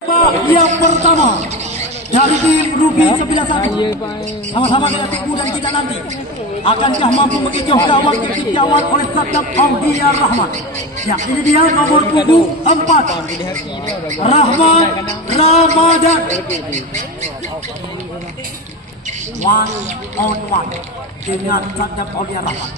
Yang pertama dari tim Ruby 91, sama-sama kita tunggu dan kita nanti akankah mampu mengecoh gawang yang dijawab oleh Saddam Aulia Rahmat. Ya, ini dia nomor punggung 4 Rahmat Ramadan. One on one dengan Saddam Aulia Rahmat.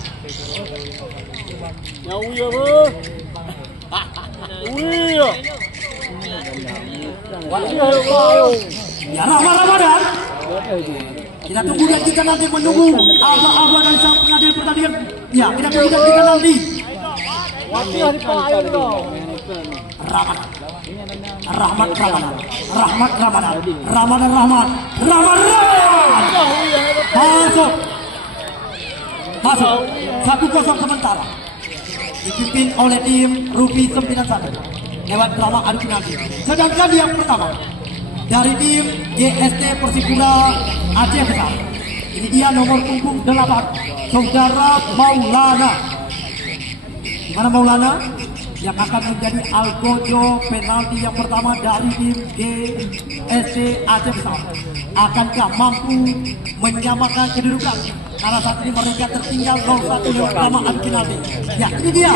Ya, Rahmat Ramadan. Kita tunggu dan kita nanti menunggu aba-aba dan sang pengadil pertandingan. Ya, kita tunggu dan kita nanti. Rahmat Ramadan. Masuk. 1-0 sementara. Dipimpin oleh tim Ruby 91 lewat drama adu penalti. Sedangkan yang pertama dari tim GST Persipura Aceh Besar, ini dia nomor punggung 8 Saudara Maulana. Di mana Maulana yang akan menjadi algojo penalti yang pertama dari tim GST Aceh Besar. Akankah mampu menyamakan kedudukan? Karena saat ini mereka tertinggal 0-1 lewat drama adu penalti. Ya, ini dia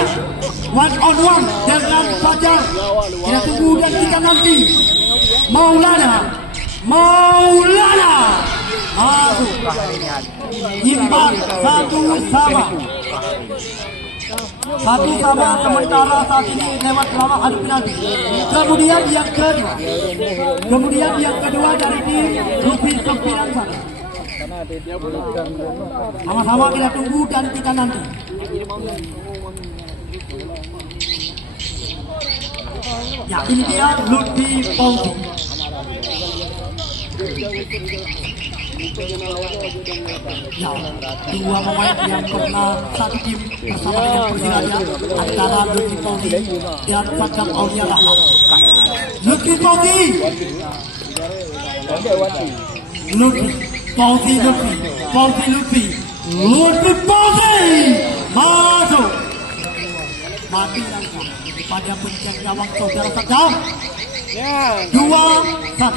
one on one dengan Fajar. Kita tunggu dan kita nanti. Maulana masuk imbang 1-1 sementara saat ini lewat drama adu penalti. Kemudian yang kedua dari tim Ruby 91. Sama-sama kita tunggu dan kita nanti. Ya, ini dia Lutfi Fauzi. Ya, dua pemain yang pernah satu tim bersama dengan Persiraja antara Lutfi Fauzi dan Saddam Aulia Rahmat. Lutfi Fauzi masuk. Mati langsung pada pencet gawang saudara Saddam. 2-1.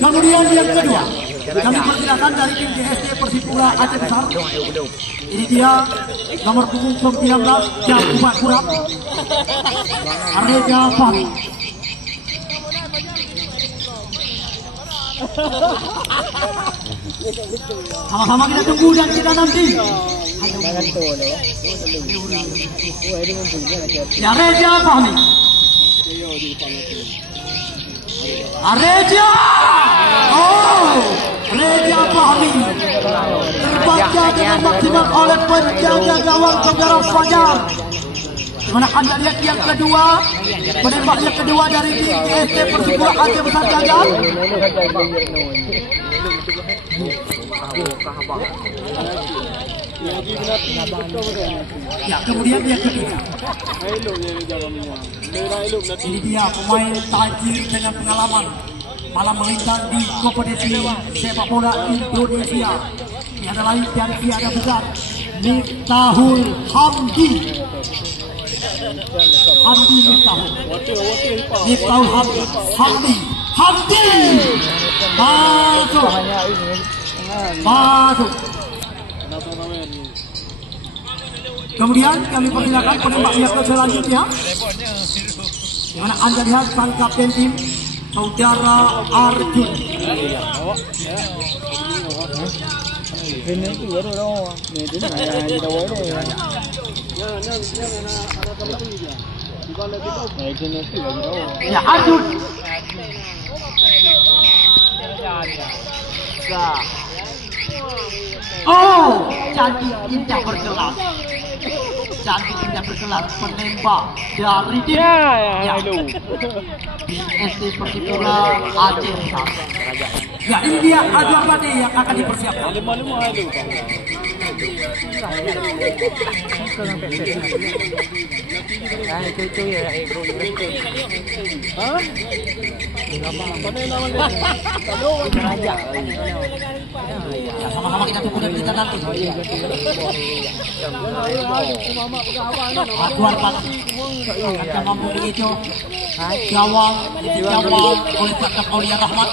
Kemudian yang kedua, kami persilakan dari tim GST Persipura Aceh Besar. Ini dia nomor punggung 19 Jakubat Kurap Arya Fahmi. Sama-sama kita tunggu dan kita nanti. Ya, Reja Fahmi. Reja Fahmi terbaca dengan maksimal oleh penjaga gawang saudara Fajar. Dimana Anda lihat yang kedua, penembak yang kedua dari tim GST Persipura Aceh Besar gagal. Ya, kemudian yang ketiga. Ini dia pemain tajir dengan pengalaman malah melintang di kompetisi sepak bola Indonesia. Ini adalah dari Piala Besar Miftahul Hamdi. Masuk. Kemudian kami persilakan penembak yang selanjutnya. Di mana Anda lihat sang kapten tim saudara Arjun. Ya, Arjun. Oh, cantik indah berkelas. Penembak dari tim GST Persipura Aceh Besar. Ya, ini dia adu abadi yang akan dipersiapkan. Ya, sama-sama kita tunggu dan kita nanti. Aduan pasti. Akan mampu mengecoh gawang oleh Cakap Aulia Rahmat.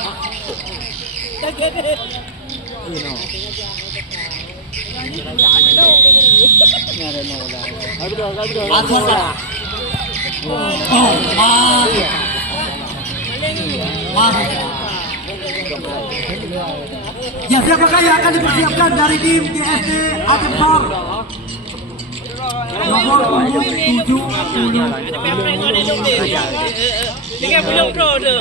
Ya, siapakah yang akan dipersiapkan dari tim GSD Aceh Besar? Nomor 70. Dengan belum pro tu.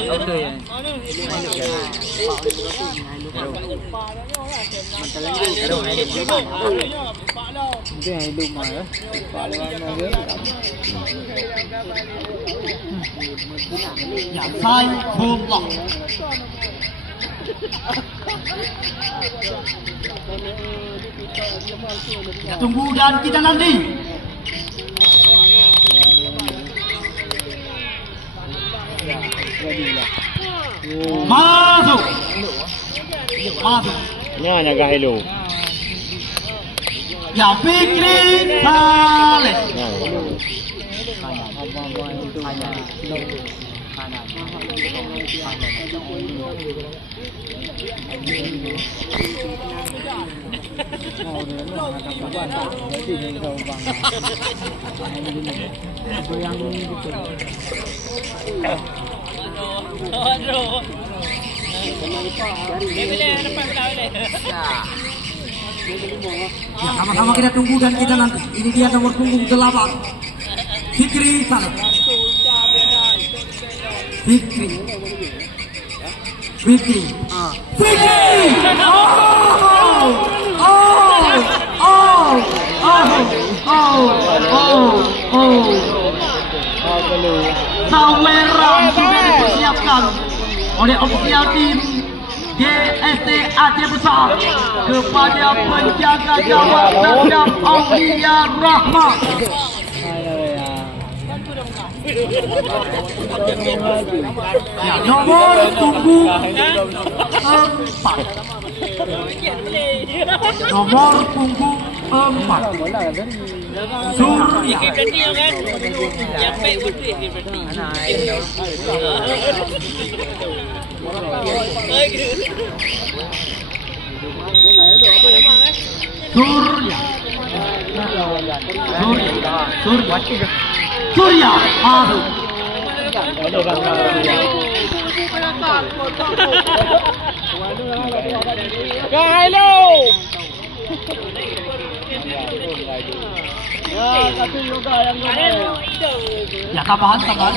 Yang saya kumlok. Kita tunggu dan kita nanti. Masuk. Ni agak hello. Ya, Fikri Saleh. Ya, sama-sama kita tunggu dan kita nanti. Ini dia nomor punggung 8. Fikri Saleh. Fikri. Saweran sudah dipersiapkan oleh ofisial tim GSD Aceh Besar kepada penjaga gawang Cakap Aulia Rahmat. Ya, nomor punggung 4. Nomor punggung 4. Surya. Surya masuk. Hello. Ya, tambahan. Kakak.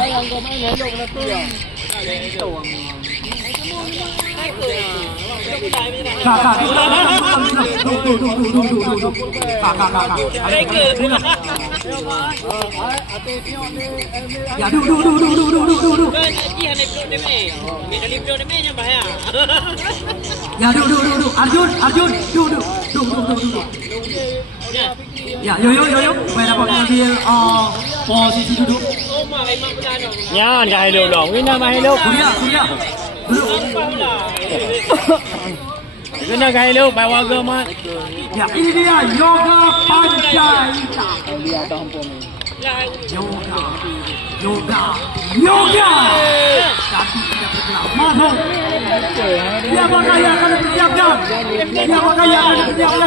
Ya, duduk. Ya, duduk. Arjun, duduk. Ya, yo. Supaya dapat mengambil posisi duduk. Nha, enggak hello dong. Ini nama hello. Surya. Duduk. Ini enggak hello, bawa agama. Ya, ini dia Yoga Pancaita. Yoga. Cantik tidak bergerak. Masuk. Siapakah yang akan dipersiapkan?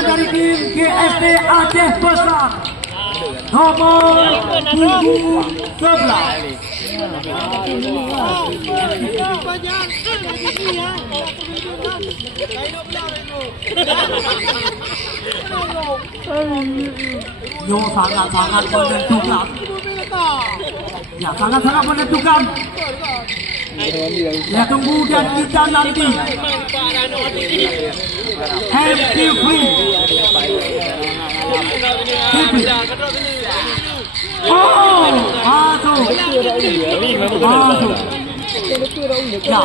Dari tim GSD Aceh Besar? Nomor punggung 11. Yo, sangat menentukan. Ya, sangat menentukan. Ya, tunggu dan kita nanti. MTV. Oh, masuk. Ya,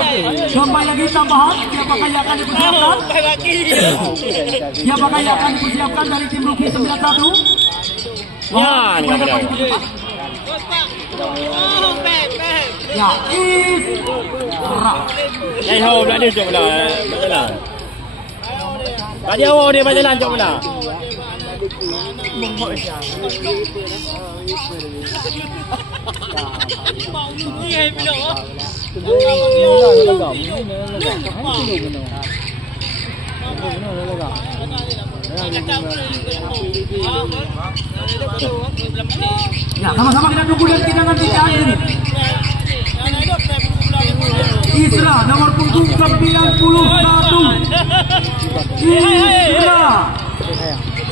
kembali lagi tambahan. Siapakah yang akan dipersiapkan? Dari tim Rupi 91? Wah, ini apa? Ya, Isra. Hầu đã đi chụp là Bạn yêu đi, bạn jalan chụp là Nghe bây giờ Ya, sama-sama kita tunggu dan kita nantikan ini. Isra nomor punggung 91.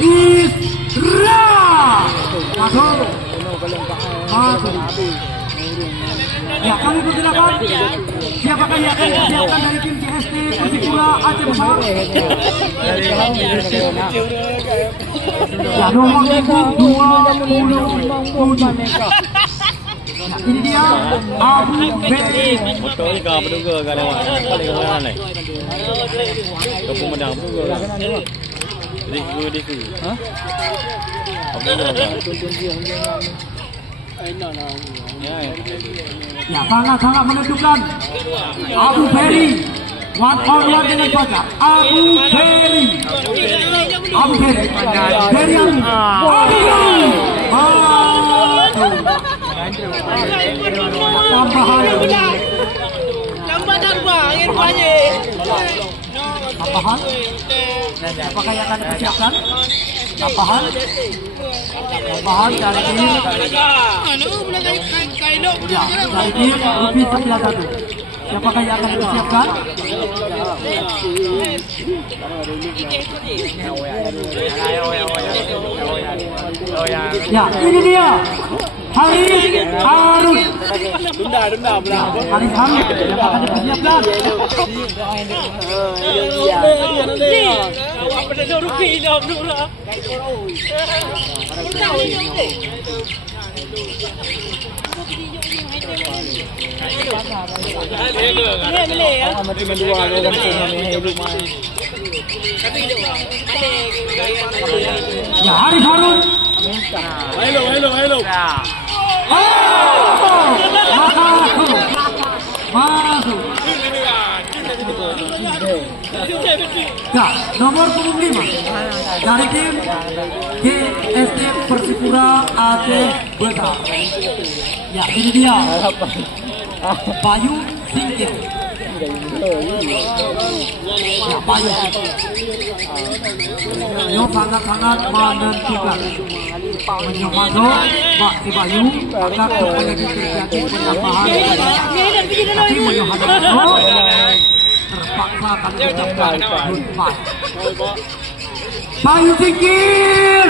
Isra. Masuk. Ya, kami persilakan. Siapakah yang akan disiapkan dari tim CST Persipura Aceh Besar? Ya, nomor punggung 27. Nah, ini dia Abu Beri. Motor ni kau berduga kau lewat. Paling mana ni? Kau pemadam berduga. Di sini. Hah? Apa Ya, sangat-sangat menentukan. Abu Beri one on one dengan Fajar. Abu Beri. Beri tambahan. Tambah terbang, ingin banyak. Tambahan. Apakah yang akan dipersiapkan? Tambahan dari tim. Ya, dari tim Rupi 91. Siapakah yang akan dipersiapkan? Ya, ini dia Haris Harun. Haris Harun yang akan dipersiapkan. Apa dah Rupi dah pula. Ya, Haris Harun. Hello. Masuk. Ya, nomor punggung 5 dari tim GST Persipura Aceh Besar. Ya, ini dia Bayu Singkir. Ya, Bayu yang sangat-sangat menentukan. Menyomango Pak Bayu akan kembali terjadi penambahan. Tapi Menyomango terpaksa akan mengucapkan goodbye. Bayu Singkir.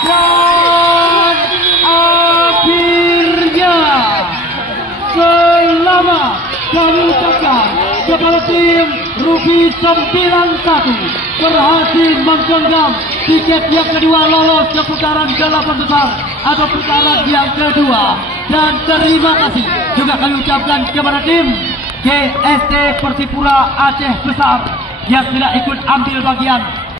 Dan akhirnya selamat kami ucapkan kepada tim Rupi 91 berhasil menggenggam tiket yang kedua lolos ke putaran 8 besar atau putaran yang kedua. Dan terima kasih juga kami ucapkan kepada tim GST Persipura Aceh Besar yang tidak ikut ambil bagian